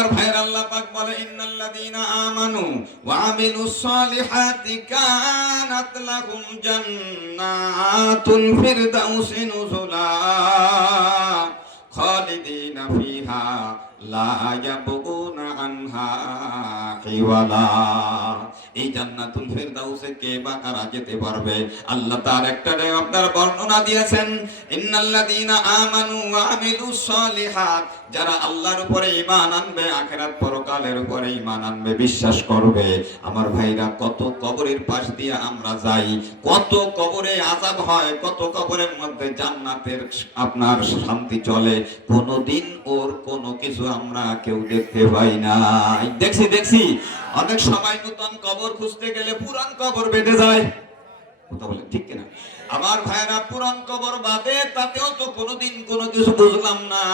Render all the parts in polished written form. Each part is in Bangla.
আমার ভাইয়ের আল্লাহ পাক বলে ইন্নাল্লাযীনা আমানু ওয়া আমিলুস সালিহাতি কানাত লাহুম জান্নাতুল ফিরদাউসি নুজুলা খালিদিনা ফিহা লা ইয়াবগুনা আনহা হিওয়ালা। এই জান্নাতুল ফিরদাউসে কে বা কারা যেতে পারবে? আল্লাহ তার একটা আপনার বর্ণনা দিয়েছেন, ইন্নাল্লাযীনা আমানু ওয়া আমিলুস সালিহাত, যারা আল্লাহর উপরে ঈমান আনবে, আখিরাত পরকালের উপরে ঈমান আনবে, বিশ্বাস করবে। আমার ভাইরা, কত কবরের পাশ দিয়ে আমরা যাই, কত কবরে আযাব হয়, কত কবরের মধ্যে জান্নাতের আপনার শান্তি চলে, কোনদিন ওর কোনো কিছু আমরা কেউ দেখতে পাই না। দেখছি অনেক সময় নতুন কবর খুঁজতে গেলে পুরান কবর বেঁধে যায়। কথা বলে ঠিক কিনা? আমার ভাইরা, পুরান কবর বাদে তাতেও তো কোনোদিন কোনো কিছু বুঝলাম না।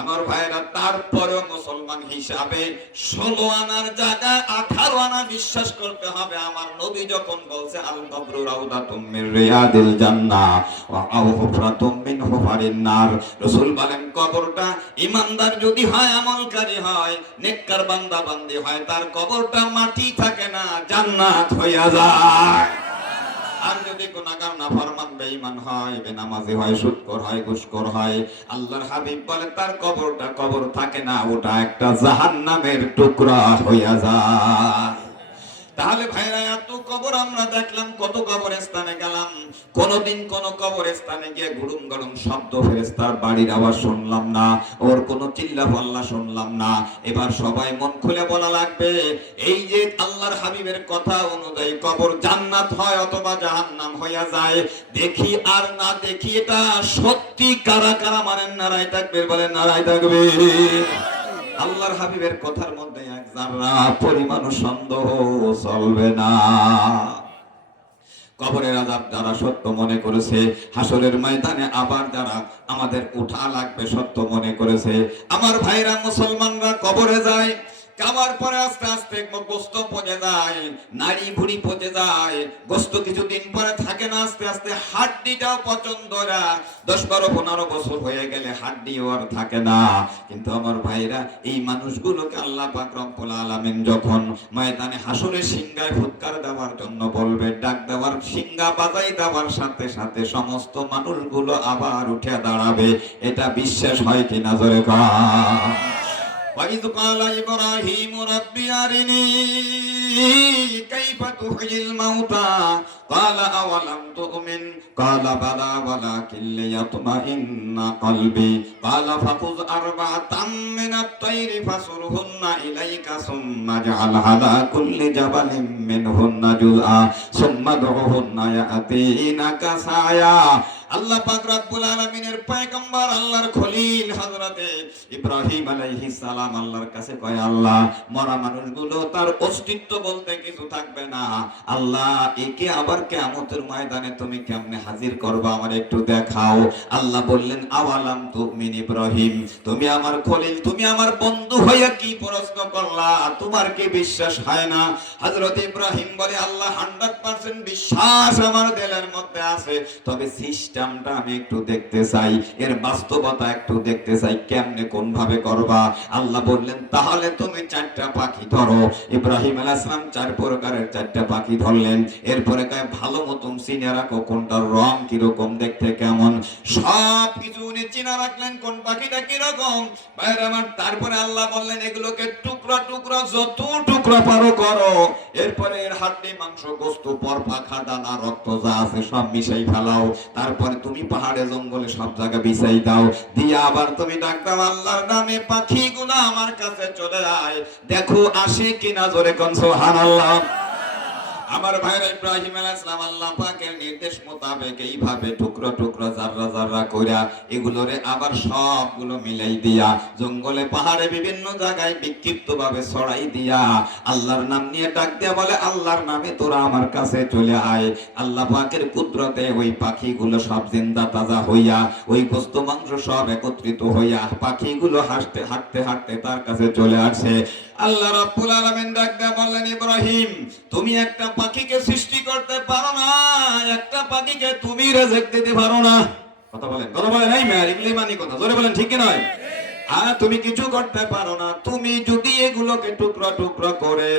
আমার ভাইরা, তারপরেও মুসলমান হিসাবে 16 আনার জায়গায় 18 আনা বিশ্বাস করতে হবে। আমার নবী যখন বলছে আল কবরু রাউদাতুম মির রিয়াদিল জান্নাহ ওয়া আও হুফরাতুম মিন হুফারিন নার, রাসূল বলেন কবরটা ঈমানদার যদি হয়, আমলকারী হয়, নেককার বান্দা বান্দি হয়, তার কবরটা মাটি থাকে না, জান্নাত হইয়া যায়। আর যদি গুনাহগার নাফরমান বেঈমান হয়, বেনামাজি হয়, সুদখোর হয়, ঘুষখোর হয়, আল্লাহর হাবিব বলে তার কবরটা কবর থাকে না, ওটা একটা জাহান্নামের টুকরা হইয়া যায়। তাহলে ভাইরা, এত কবর আমরা দেখলাম, কত কবরস্থানে গেলাম, কোনদিন কোন কবরস্থানে গিয়ে গুড়ুম গড়ুম শব্দ, ফেরেশতার বাড়ির আওয়াজ শুনলাম না, ওর কোনো চিল্লা পাল্লা শুনলাম না। এবার সবাই মন খুলে বলা লাগবে, এই যে আল্লাহর হাবিবের কথা অনুযায়ী কবর জান্নাত হয় অথবা জাহান্নাম হইয়া যায়, দেখি আর না দেখি, এটা সত্যি কারা কারা মানেন? নারায়ে তাকবীর বলেন, নারায়ে তাকবীর। আল্লাহর হাবিবের কথার মধ্যে এক যারা পরিমাণ সন্দেহ চলবে না। কবরের আযাব যারা সত্য মনে করেছে, হাসরের ময়দানে আবার যারা আমাদের উঠা লাগবে সত্য মনে করেছে, আমার ভাইরা মুসলমানরা কবরে যায়, খাবার পরে আস্তে আস্তে গোস্ত পচে যায়, নাড়ি ভুড়ি পচে যায়, গোস্ত কিছুদিন পরে থাকে না, আস্তে আস্তে হাড্ডিটাও পচন ধরা, 10, 12, 15 বছর হয়ে গেলে হাড্ডিও আর থাকে না। কিন্তু আমার ভাইরা, এই মানুষগুলোকে আল্লাহ পাক রব্বুল আলামিন যখন ময়দানে হাসরে সিংহায় ফুৎকার দেওয়ার জন্য বলবে, ডাক দেওয়ার, সিংহা বাজাই দেওয়ার সাথে সাথে সমস্ত মানুষগুলো আবার উঠে দাঁড়াবে। এটা বিশ্বাস হয় কিনা জোরে কর। وَإِذْ قَالَ إِبْرَاهِيمُ رَبِّ أَرِنِي كَيْفَ تُحْيِي الْمَوْتَى قَالَ أَوَلَمْ تُؤْمِنْ قَالَ بَلَى وَلَكِنْ لِيَطْمَئِنَّ قَلْبِي قَالَ فَخُذْ أَرْبَعَةً مِنَ الطَّيْرِ فَصُرْهُنَّ إِلَيْكَ ثُمَّ اجْعَلْ عَلَى كُلِّ جَبَلٍ مِّنْهُنَّ جُزْءًا ثُمَّ ادْعُهُنَّ يَأْتِينَكَ سَعْيًا। আল্লাহ পাক রব্বুল আলামিনের পয়গম্বর, আল্লাহর খলিল হযরতে ইব্রাহিম আলাইহিস সালাম আল্লাহর কাছে কয়, আল্লাহ, মরা মানুষগুলো তার অস্তিত্ব বলতে কিছু থাকবে না, আল্লাহ একে আবার কিয়ামতের ময়দানে তুমি কেমনে হাজির করবা আমার একটু দেখাও। আল্লাহ বললেন, আওয়ালাম তুমিন ইব্রাহিম, তুমি আমার খলিল, তুমি আমার বন্ধু হইয়া কি প্রশ্ন করলা? তোমার কি বিশ্বাস হয় না? হযরত ইব্রাহিম বলে, আল্লাহ 100% বিশ্বাস আমার দিলের মধ্যে আছে, তবে সিস্টেমটা আমি একটু দেখতে চাই, এর বাস্তবতা একটু দেখতে চাই, কেমনে কোন ভাবে করবা। আল্লাহ বললেন, তাহলে তুমি 4টা পাখি ধরো। ইব্রাহিম আলাইহিস সালাম 4 প্রকারের 4টা পাখি ধরলেন। এরপরে কয়, ভালো মতন চিনে রাখো কোনটার রং কি রকম, দেখতে কেমন, সব কিছু উনি চিনা রাখলেন, কোন পাখিটা কি রকম। ভাইরা আমার, তারপরে আল্লাহ বললেন, এগুলোকে টুকরা টুকরা যত টুকরা পারো করো, এরপরে এর হাড্ডি, মাংস, গোশত, পর, পাখা, দানা, রক্ত যা আছে সব মিশাই ফেলাও। তারপরে তুমি পাহাড়ে জঙ্গলে সব জায়গা বিছাই দাও, দিয়া আবার তুমি ডাক দাও আল্লাহর নামে, পাখিগুলো আমার কাছে চলে আয়, দেখো আসে কিনা, জোরে কোন সুবহানাল্লাহ। আমার ভাইরা, ইব্রাহিম আলাইহিস সালাম আল্লাহ পাকের নির্দেশ মোতাবেক এইভাবে টুকরো টুকরো জাররা জাররা কইরা এগুলোরে আবার সবগুলো মিলাই দিয়া জঙ্গলে পাহাড়ে বিভিন্ন জায়গায় বিক্ষিপ্তভাবে ছড়াই দিয়া আল্লাহর নাম নিয়ে ডাক দিয়া বলে, আল্লাহর নামে তোরা আমার কাছে চলে আয়। আল্লাহ পাকের কুদরতে ওই পাখিগুলো সব জিন্দা তাজা হইয়া, ওই গোশত মাংস সব একত্রিত হইয়া পাখিগুলো হাঁটতে হাঁটতে হাঁটতে তার কাছে চলে আসে। আল্লাহ রাব্বুল আলামিন ডাক দিয়া বললেন, ইব্রাহিম, তুমি একটা পাখিকে সৃষ্টি করতে পারো না, একটা পাখিকে তুমি রিজিক দিতে পারো না। কথা বলেন, কথা বলেন, এই মেয়ার ইবলি মানি কথা, জোরে বলেন, ঠিক কি নয়? তুমি কিছু করতে পারো না। তুমি যদি এগুলোকে টুকরো টুকরো করে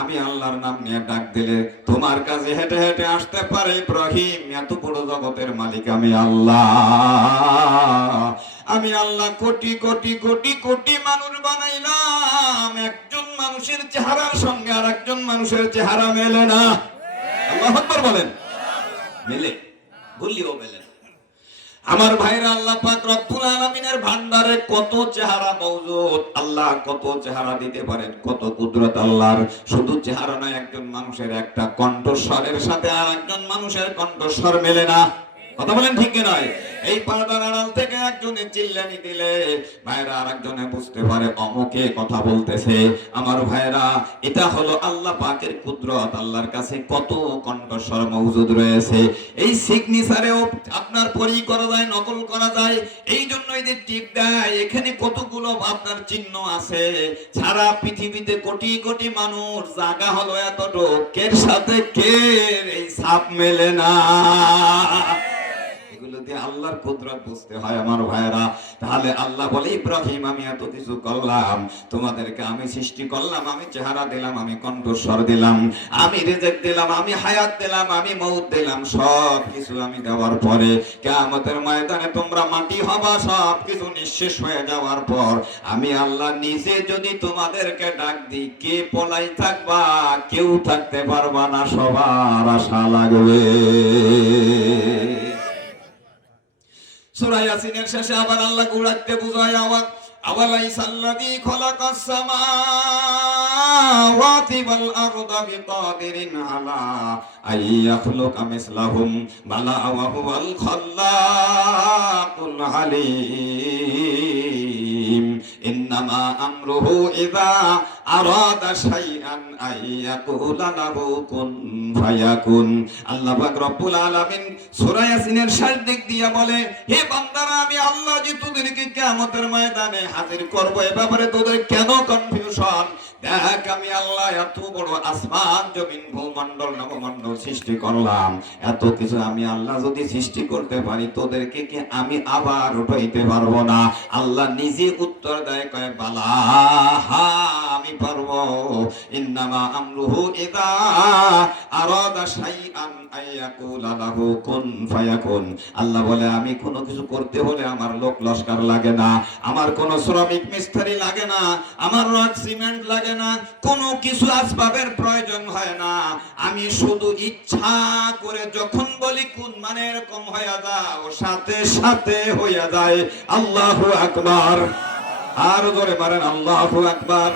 আমি আল্লাহর নাম নিয়ে ডাক দিলে তোমার কাছে হেঁটে হেঁটে আসতে পারে ইব্রাহিম, এত বড় জগতের মালিক আমি আল্লাহ। আমি আল্লাহ কোটি কোটি কোটি কোটি মানুষ বানাইলাম, একজন মানুষের চেহারার সঙ্গে আর একজন মানুষের চেহারা মেলে না। আল্লাহু আকবার বলেন। মেলে, বললিও মেলে না। আমার ভাইরা, আল্লাহ পাক রব্বুল আলামিনের ভান্ডারে কত চেহারা মওজুদ। আল্লাহ কত চেহারা দিতে পারেন, কত কুদরত আল্লাহর। শুধু চেহারা নয়, একজন মানুষের একটা কণ্ঠস্বরের সাথে আর একজন মানুষের কণ্ঠস্বর মেলে না। কথা বলেন ঠিক কি নয়? এই পর্দার আড়াল থেকে একজনে চিল্লানি দিলে ভাইরা আরেকজনে বুঝতে পারে অমুকে কথা বলতেছে। আমার ভাইরা, এটা হলো আল্লাহ পাকের কুদরত। আল্লাহর কাছে কত কণ্ঠস্বর মওজুদ রয়েছে। এই সিগনেচারেও আপনার পরি করা যায়, নকল করা যায়। এই জন্য এই যে টিপ দেয়, এখানে কতগুলো আপনার চিহ্ন আছে। সারা পৃথিবীতে কোটি কোটি মানুষ, জায়গা হলো এতটুক, কের সাথে কে এই ছাপ মেলে না। আল্লাহর কুদরত বুঝতে হয় আমার ভাইরা। তাহলে আল্লাহ বলে ইব্রাহিম, আমি এত কিছু করলাম, তোমাদেরকে আমি সৃষ্টি করলাম, আমি চেহারা দিলাম, আমি কণ্ঠস্বর দিলাম, আমি রিজিক দিলাম, আমি হায়াত দিলাম, আমি মউত দিলাম, সব কিছু আমি দেওয়ার পরে কিয়ামতের ময়দানে তোমরা মাটি হবা। সব কিছু নিঃশেষ হয়ে যাওয়ার পর আমি আল্লাহ নিজে যদি তোমাদেরকে ডাক দিই, কে পলাই থাকবা? কেউ থাকতে পারবা না, সবার আশা লাগবে। সূরা ইয়াসিনের শেষে আবার আল্লাহ গুড়াইতে বুঝায় আওয়ালাইসাল্লাযী খালাকাস সামাওয়াতি ওয়াল আরদা বিকাদিরিন আলা আইয়াখলুকা মিসলাহুম বালা ওয়া হুয়াল খাল্লাকুল আলীম। ইন্নামা আমরুহু ইযা আরাদা শাইআন আইয়াকুলা লাহু কুন ফায়াকুন। আল্লাহ পাক রব্বুল আলামিন সূরা ইয়াসিনের শেষ দিক দিয়ে বলে, হে বান্দারা, আমি আল্লাহ যে তোদেরকে কিয়ামতের ময়দানে হাজির করব, এ ব্যাপারে তোদের কেন কনফিউশন? দেখ, আমি আল্লাহ এত বড় আসমান জমিন ভূমণ্ডল নবমণ্ডল সৃষ্টি করলাম, এত কিছু আমি আল্লাহ যদি সৃষ্টি করতে পারি, তোদেরকে কি আমি আবার উঠাইতে পারবো না? আল্লাহ নিজে উত্তর দেয়, কয় বালা, আমি পারবো। ইন্নামা আমরুহু ইযা আরাদা শাইআন আইয়াকুলা লাহু কুন ফায়াকুন। আল্লাহ বলে, আমি কোনো কিছু করতে হলে আমার লোক লস্কর লাগে না, আমার কোনো শ্রমিক মিস্ত্রি লাগে না, আমার রড সিমেন্ট লাগে না, কোনো কিছু আসবাবের প্রয়োজন হয় না। আমি শুধু ইচ্ছা করে যখন বলি কুন, মানে এরকম হয়ে যাও, সাথে সাথে হয়ে যায়। আল্লাহু আকবার। আর জোরে মারেন আল্লাহু আকবার।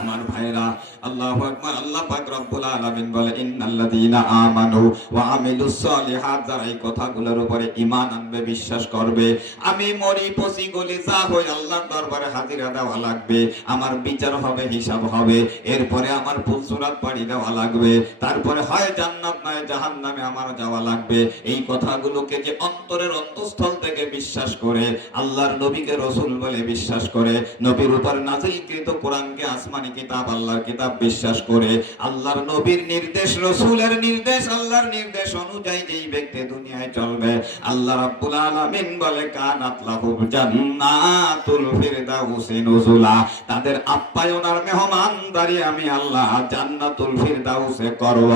আমার ভাইরা, আল্লাহু আকবার। আল্লাহ পাক রব্বুল আলামিন বলে, ইন্নাল্লাযীনা আমানু ওয়া আমিলুস সলিহাত, যারা এই কথাগুলোর উপরে ঈমান আনবে, বিশ্বাস করবে, আমি মরি পচি গলি যা হই আল্লাহর দরবারে হাজিরা দেওয়া লাগবে, আমার বিচার হবে, হিসাব হবে, এরপরে আমার ফুলসুরাত পাড়ি দেওয়া লাগবে, তারপরে হয় জান্নাত নয় জাহান্নামে আমার যাওয়া লাগবে। এই কথাগুলোকে যে অন্তরের অন্তঃস্থল থেকে বিশ্বাস করে, আল্লাহর নবীকে রাসূল বলে বিশ্বাস করে, নবীর উপর নাযিলকৃত কোরআনকে আসমানি কিতাব, আল্লাহর কিতাব বিশ্বাস করে, আল্লাহর নবীর নির্দেশ, রাসূলের নির্দেশ, আল্লাহর নির্দেশ অনুযায়ী যেই ব্যক্তি দুনিয়ায় চলবে, আল্লাহ রাব্বুল আলামিন বলে, কানাত লাহু জান্নাতুল ফিরদাউসি নুজুলা, তাদের আপ্যায়ন আর মেহমানদারি আমি আল্লাহ জান্নাতুল ফিরদাউসে করব।